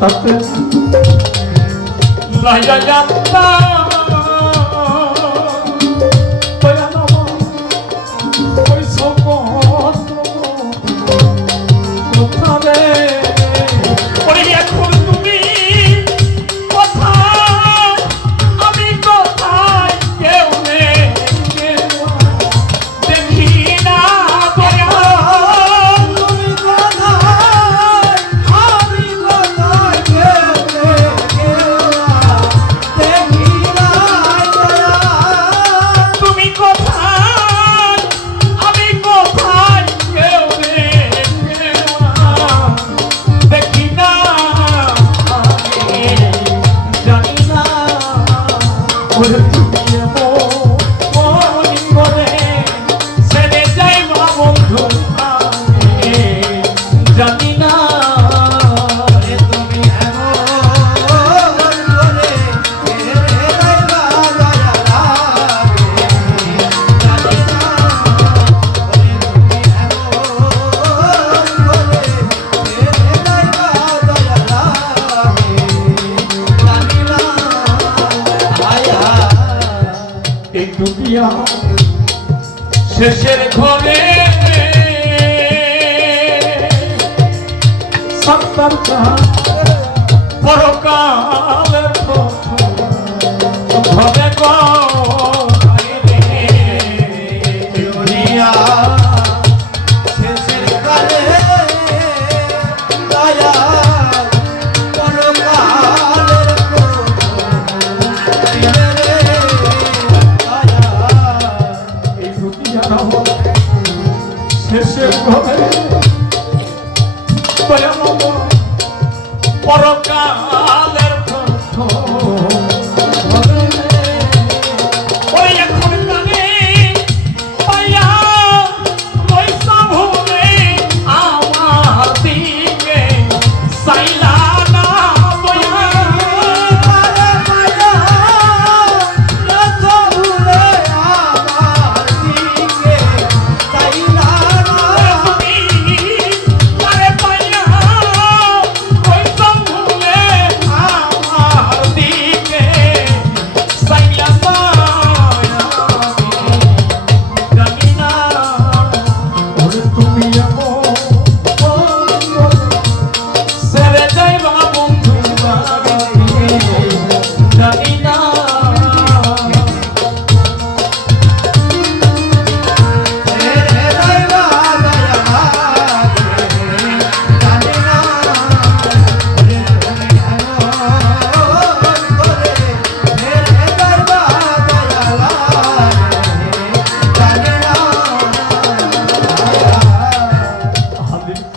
সাথে লাইয়া যাত্রা। ডুবিয়া শেষের ঘরে সত্তর পরকাল ভবে কর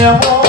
meu amor.